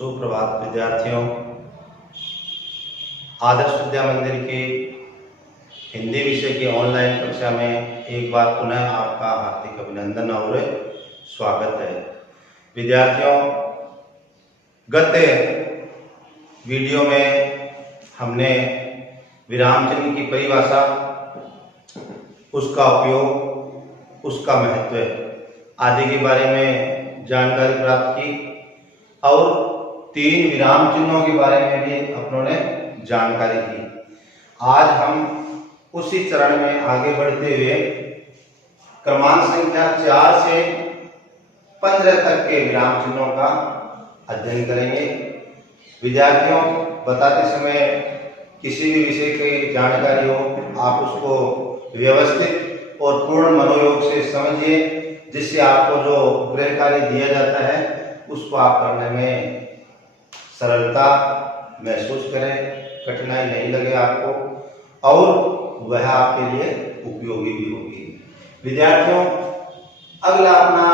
सुप्रभात विद्यार्थियों। आदर्श विद्या मंदिर की हिंदी विषय की ऑनलाइन कक्षा में एक बार पुनः आपका हार्दिक अभिनंदन और स्वागत है। विद्यार्थियों, गत वीडियो में हमने विराम चिन्ह की परिभाषा, उसका उपयोग, उसका महत्व आदि के बारे में जानकारी प्राप्त की और 3 विराम चिन्हों के बारे में भी अपनों ने जानकारी दी। आज हम उसी चरण में आगे बढ़ते हुए क्रमांक संख्या 4 से 15 तक के विराम चिन्हों का अध्ययन करेंगे। विद्यार्थियों, बताते समय किसी भी विषय की जानकारी हो, आप उसको व्यवस्थित और पूर्ण मनोयोग से समझिए, जिससे आपको जो गृह कार्य दिया जाता है उसको आप करने में सरलता महसूस करें, कठिनाई नहीं लगे आपको और वह आपके लिए उपयोगी भी होगी। विद्यार्थियों, अगला अपना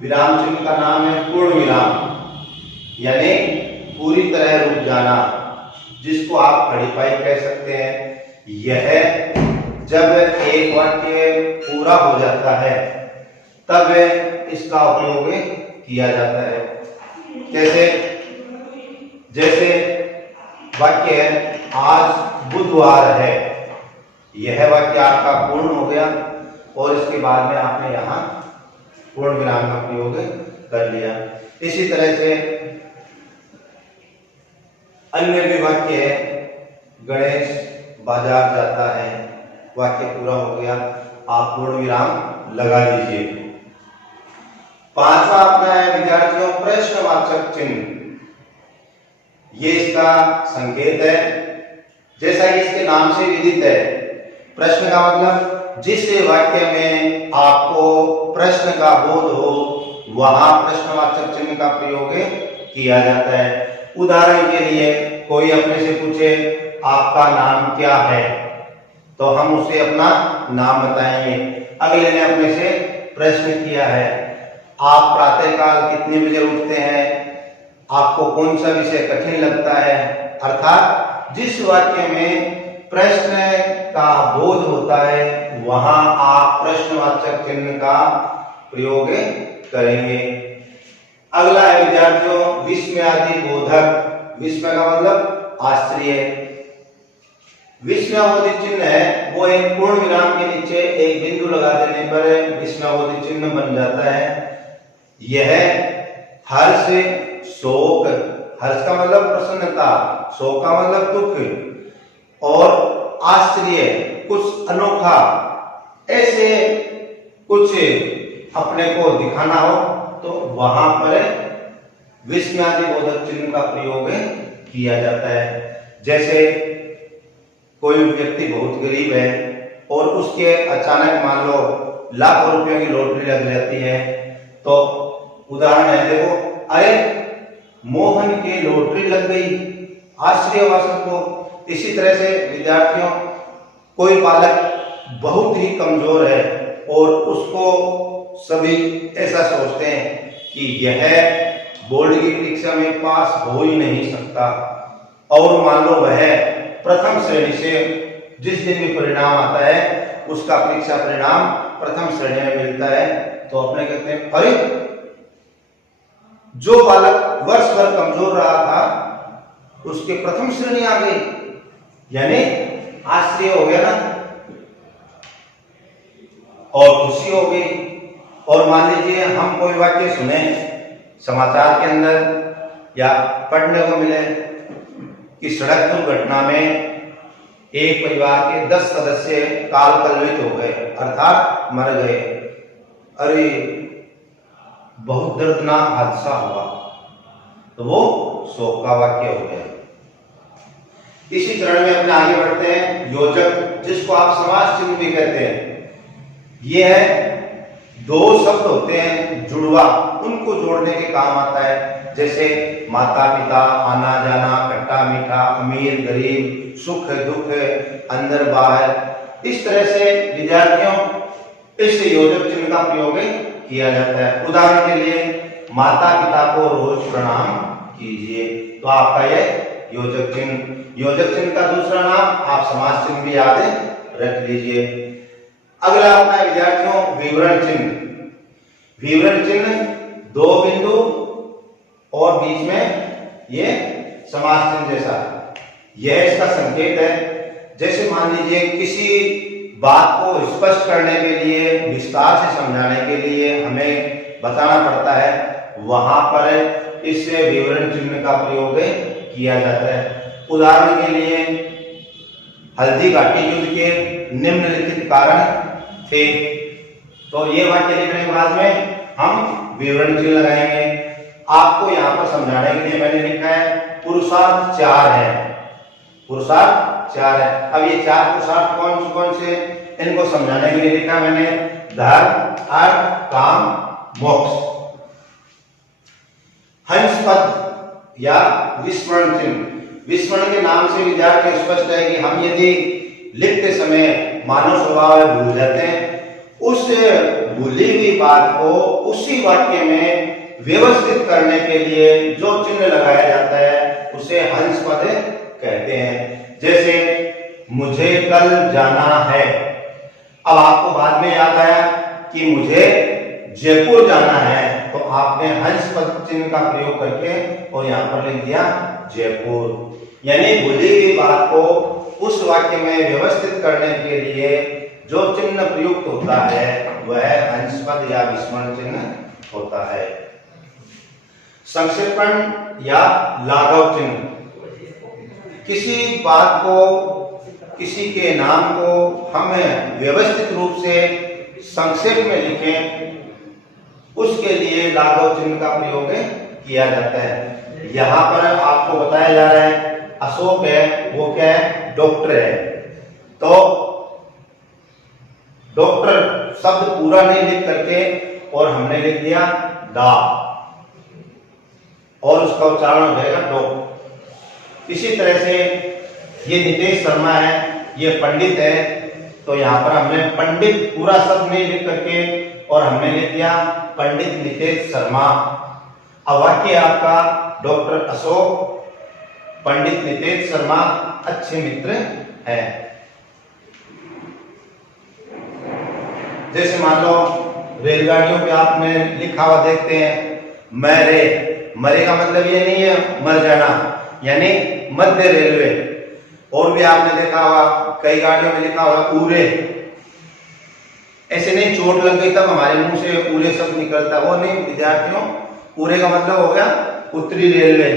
विराम चिन्ह का नाम है पूर्ण विराम, यानी पूरी तरह रुक जाना, जिसको आप खड़ी पाई कह सकते हैं। यह जब एक वाक्य पूरा हो जाता है तब इसका उपयोग किया जाता है। जैसे वाक्य है आज बुधवार है, यह वाक्य आपका पूर्ण हो गया और इसके बाद में आपने यहाँ पूर्ण विराम का प्रयोग कर लिया। इसी तरह से अन्य भी वाक्य है, गणेश बाजार जाता है, वाक्य पूरा हो गया, आप पूर्ण विराम लगा दीजिए। 5वां अपना है विद्यार्थियों प्रश्नवाचक चिन्ह। ये इसका संकेत है, जैसा कि इसके नाम से विदित है। प्रश्न का मतलब जिस वाक्य में आपको प्रश्न का बोध हो वहां प्रश्नवाचक चिन्ह का प्रयोग किया जाता है। उदाहरण के लिए कोई अपने से पूछे आपका नाम क्या है, तो हम उसे अपना नाम बताएंगे। अगले ने अपने से प्रश्न किया है आप प्रातःकाल कितने बजे उठते हैं, आपको कौन सा विषय कठिन लगता है। अर्थात जिस वाक्य में प्रश्न का बोध होता है वहां आप प्रश्नवाचक चिन्ह का प्रयोग करेंगे। अगला है विद्यार्थियों विस्मयादि बोधक। विस्मय का मतलब आश्चर्य। विस्मयावधि चिन्ह है वो एक पूर्ण विराम के नीचे एक बिंदु लगा देने पर विस्मयावधि चिन्ह बन जाता है। यह हर्ष, शोक, हर्ष का मतलब प्रसन्नता, शोक का मतलब दुख और आश्चर्य कुछ अनोखा, ऐसे कुछ अपने को दिखाना हो तो वहां पर विस्मयादि बोधक चिन्ह का प्रयोग किया जाता है। जैसे कोई व्यक्ति बहुत गरीब है और उसके अचानक मान लो लाखों रुपयों की लॉटरी लग जाती है, तो उदाहरण है देखो, अरे मोहन की लॉटरी लग गई, आश्चर्य हुआ सबको। इसी तरह से विद्यार्थियों कोई बालक बहुत ही कमजोर है और उसको सभी ऐसा सोचते हैं कि यह बोर्ड की परीक्षा में पास हो ही नहीं सकता, और मान लो वह प्रथम श्रेणी से जिस दिन भी परिणाम आता है उसका परीक्षा परिणाम प्रथम श्रेणी में मिलता है, तो अपने कहते हैं अरे जो बालक वर्ष भर कमजोर रहा था उसके प्रथम श्रेणी आ गई, यानी आश्चर्य हो गया ना और खुशी हो गई। और मान लीजिए हम कोई वाक्य सुने समाचार के अंदर या पढ़ने को मिले कि सड़क दुर्घटना में एक परिवार के 10 सदस्य काल कलवित हो गए, अर्थात मर गए। अरे बहुत दर्दनाक हादसा हुआ, तो वो शोक का वाक्य हो गया। इसी चरण में अपने आगे बढ़ते हैं योजक, जिसको आप समास चिन्ह भी कहते हैं। यह है 2 शब्द होते हैं जुड़वा, उनको जोड़ने के काम आता है। जैसे माता पिता, आना जाना, खट्टा मीठा, अमीर गरीब, सुख दुख, अंदर बाहर। इस तरह से विद्यार्थियों इस योजक चिन्ह का प्रयोग किया जाता है। उदाहरण के लिए माता पिता को रोज प्रणाम कीजिए। तो आपका ये योजक चिन्ह का दूसरा नाम आप समास चिन्ह भी याद रख लीजिए। अगला अपना है विद्यार्थियों विवरण चिन्ह। विवरण चिन्ह दो बिंदु और बीच में ये समास चिन्ह जैसा, यह इसका संकेत है। जैसे मान लीजिए किसी बात को स्पष्ट करने के लिए, विस्तार से समझाने के लिए हमें बताना पड़ता है, वहां पर इस विवरण चिन्ह का प्रयोग किया जाता है। उदाहरण के लिए हल्दी घाटी युद्ध के निम्नलिखित कारण थे, तो ये वाक्य लिखने के बाद में हम विवरण चिन्ह लगाएंगे। आपको यहाँ पर समझाने के लिए मैंने लिखा है पुरुषार्थ 4 है, पुरुषार्थ 4 है। अब ये 4 पुरुषार्थ कौन कौन से, इनको समझाने के लिए लिखा मैंने धर्म, अर्थ, काम, मोक्ष। हंस पद या विस्मरण चिन्ह, विस्मरण के नाम से विद्यार्थी स्पष्ट है कि हम यदि लिखते समय मानव स्वभाव भूल जाते हैं, उस भूली हुई बात को उसी वाक्य में व्यवस्थित करने के लिए जो चिन्ह लगाया जाता है उसे हंस पद कहते हैं। जैसे मुझे कल जाना है, अब आपको बाद में याद आया कि मुझे जयपुर जाना है, तो आपने हंस पद चिन्ह का प्रयोग करके और यहाँ पर लिख दिया जयपुर। यानी भूली हुई बात को उस वाक्य में व्यवस्थित करने के लिए जो चिन्ह प्रयुक्त होता है वह हंस पद या विस्मरण चिन्ह होता है। संक्षेपण या लाघव चिन्ह, किसी बात को, किसी के नाम को हम व्यवस्थित रूप से संक्षेप में लिखें, उसके लिए लाघव चिन्ह का प्रयोग किया जाता है। यहाँ पर आपको बताया जा रहा है अशोक है, वो क्या है, डॉक्टर है, तो डॉक्टर शब्द पूरा नहीं लिख करके और हमने लिख दिया डा, और उसका उच्चारण हो जाएगा डॉ। इसी तरह से ये नितेश शर्मा है, ये पंडित है, तो यहाँ पर हमने पंडित पूरा शब्द नहीं लिख करके और हमने लिख दिया पंडित नितेश शर्मा। अब वाक्य आपका डॉक्टर अशोक पंडित नितेश शर्मा अच्छे मित्र हैं। जैसे मान लो रेलगाड़ियों पे आपने लिखा हुआ देखते हैं मरे, मरे का मतलब ये नहीं है मर जाना, यानी मध्य रेलवे। और भी आपने देखा होगा कई गाड़ियों में लिखा होगा पूरे, ऐसे नहीं चोट लग गई तब हमारे मुंह से पूरे शब्द निकलता, वो नहीं विद्यार्थियों, पूरे का मतलब हो गया उत्तरी रेलवे।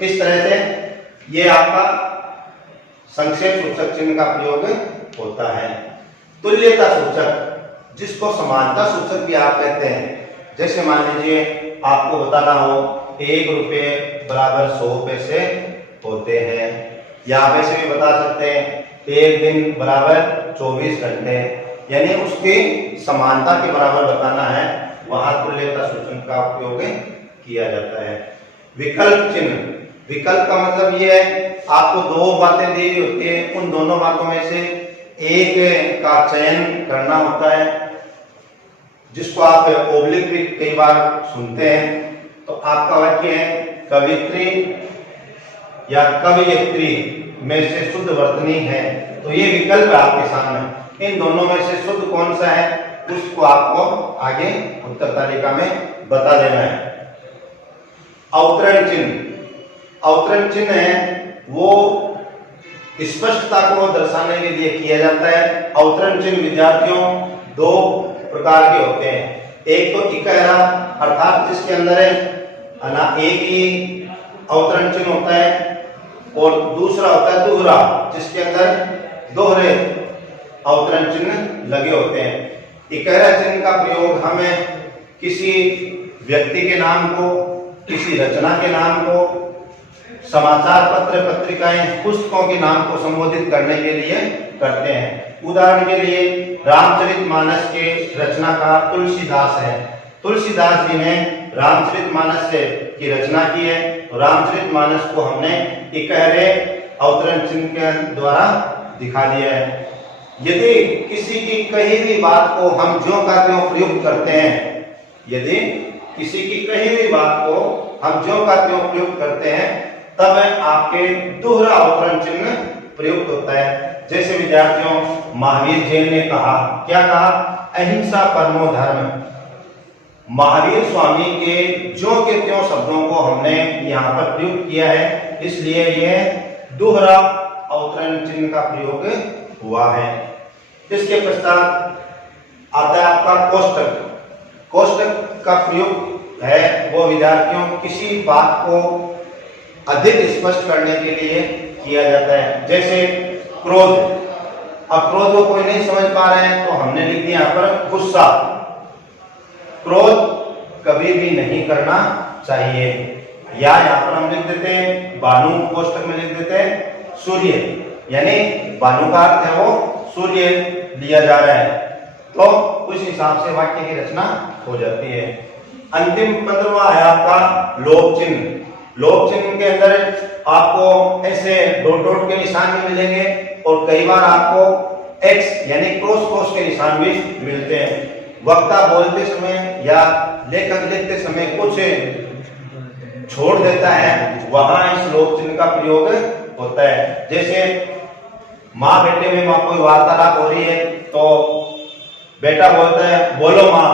इस तरह से ये आपका संक्षेप सूचक चिन्ह का प्रयोग होता है। तुल्यता सूचक, जिसको समानता सूचक भी आप कहते हैं। जैसे मान लीजिए आपको बताना हो 1 रुपये बराबर 100 पैसे होते हैं, या वैसे भी बता सकते हैं 1 दिन बराबर 24 घंटे, यानी उसकी समानता के बराबर बताना है, वहां तुल्यता सूचक का उपयोग किया जाता है। विकल्प चिन्ह, विकल्प का मतलब ये है आपको 2 बातें दी होती है, उन दोनों बातों में से एक का चयन करना होता है, जिसको आप ओब्लिक भी कई बार सुनते हैं। तो आपका वाक्य है कवित्री या कवियत्री में से शुद्ध वर्तनी है, तो ये विकल्प है आपके सामने। इन दोनों में से शुद्ध कौन सा है उसको आपको आगे उत्तर तालिका में बता देना है। अवतरण चिन्ह, अवतरण चिन्ह है वो स्पष्टता को दर्शाने के लिए किया जाता है। अवतरण चिन्ह विद्यार्थियों 2 प्रकार के होते हैं। एक तो इकहरा अर्थात जिसके अंदर एक ही अवतरण चिन्ह होता है, और दूसरा होता है दोहरा जिसके अंदर दोहरे अवतरण चिन्ह लगे होते हैं। इकहरा चिन्ह का प्रयोग हमें किसी व्यक्ति के नाम को, किसी रचना के नाम को, समाचार पत्र पत्रिकाएं पुस्तकों के नाम को संबोधित करने के लिए करते हैं। उदाहरण के लिए रामचरितमानस के रचनाकार तुलसीदास है, तुलसीदास जी ने रामचरितमानस की रचना की है, तो रामचरितमानस को हमने इकहरे अवतरण चिन्ह के द्वारा दिखा दिया है। यदि किसी की कही हुई बात को हम ज्यों का त्यों प्रयुक्त करते हैं, यदि किसी की कही हुई बात को हम ज्यों का त्यों प्रयुक्त करते हैं तब आपके दोहरा अवतरण चिन्ह प्रयुक्त होता है। जैसे विद्यार्थियों, महावीर जैन ने कहा, क्या कहा? अहिंसा परमो धर्म। महावीर स्वामी के ज्यों के त्यों शब्दों को हमने यहाँ पर प्रयुक्त किया है, इसलिए यह दोहरा अवतरण चिन्ह का प्रयोग हुआ है। इसके पश्चात आता है आपका कोष्टक। कोष्टक का प्रयोग है वो विद्यार्थियों किसी बात को अधिक स्पष्ट करने के लिए किया जाता है। जैसे क्रोध। अब क्रोध को कोई नहीं समझ पा रहे हैं तो हमने लिख दिया यहाँ पर गुस्सा। क्रोध कभी भी नहीं करना चाहिए। या यहाँ पर हम लिख देते हैं, बानु कोष्टक में लिख देते हैं सूर्य, यानी बानु का अर्थ है वो सूर्य लिया जा रहा है, तो उस हिसाब से वाक्य की रचना हो जाती है। अंतिम 15वां है आपका लोभ चिन्ह। लोभ चिन्ह के अंदर आपको ऐसे डॉट डॉट के निशान भी मिलेंगे और कई बार आपको एक्स यानी क्रॉस के निशान भी मिलते हैं। वक्ता बोलते समय या लेखक लिखते समय कुछ छोड़ देता है, वहां इस लोभ चिन्ह का प्रयोग होता है। जैसे माँ बेटे में माँ कोई वार्तालाप हो रही है तो बेटा बोलता है बोलो माँ।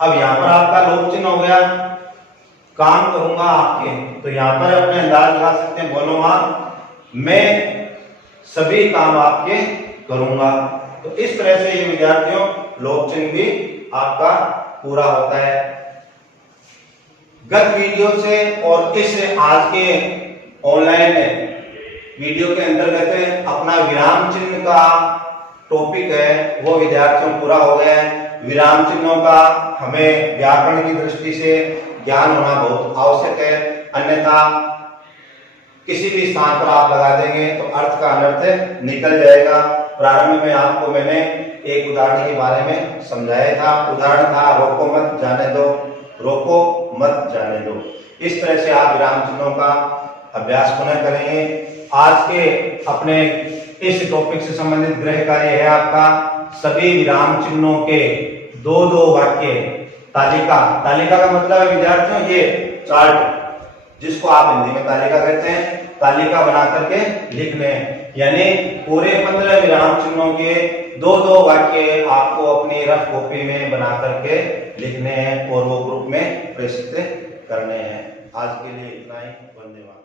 अब यहाँ पर आपका लोभ चिन्ह हो गया काम करूंगा आपके, तो यहाँ पर अपने अंदाज लगा सकते हैं, बोलो माँ मैं सभी काम आपके करूंगा। तो इस तरह से ये विद्यार्थियों लोभ चिन्ह भी आपका पूरा होता है। गत वीडियो से और इस आज के ऑनलाइन वीडियो के अंतर्गत अपना विराम चिन्ह का टॉपिक है वो विद्यार्थियों पूरा हो गया है। विराम चिन्हों का हमें व्याकरण की दृष्टि से ज्ञान होना बहुत आवश्यक है, अन्यथा किसी भी स्थान पर आप लगा देंगे तो अर्थ का अनर्थ निकल जाएगा। प्रारंभ में आपको मैंने एक उदाहरण के बारे में समझाया था। उदाहरण था रोको मत जाने दो, रोको मत जाने दो। इस तरह से आप विराम चिन्हों का अभ्यास पुनः करेंगे। आज के अपने इस टॉपिक से संबंधित गृह कार्य है आपका सभी विराम चिन्हों के दो दो वाक्य तालिका। तालिका का मतलब है विद्यार्थियों ये चार्ट, जिसको आप हिंदी में तालिका कहते हैं, तालिका बना करके लिखने हैं। यानी पूरे 15 विराम चिन्हों के दो दो वाक्य आपको अपनी रफ कॉपी में बना करके लिखने हैं और वो ग्रुप में प्रेषित करने हैं। आज के लिए इतना ही, धन्यवाद।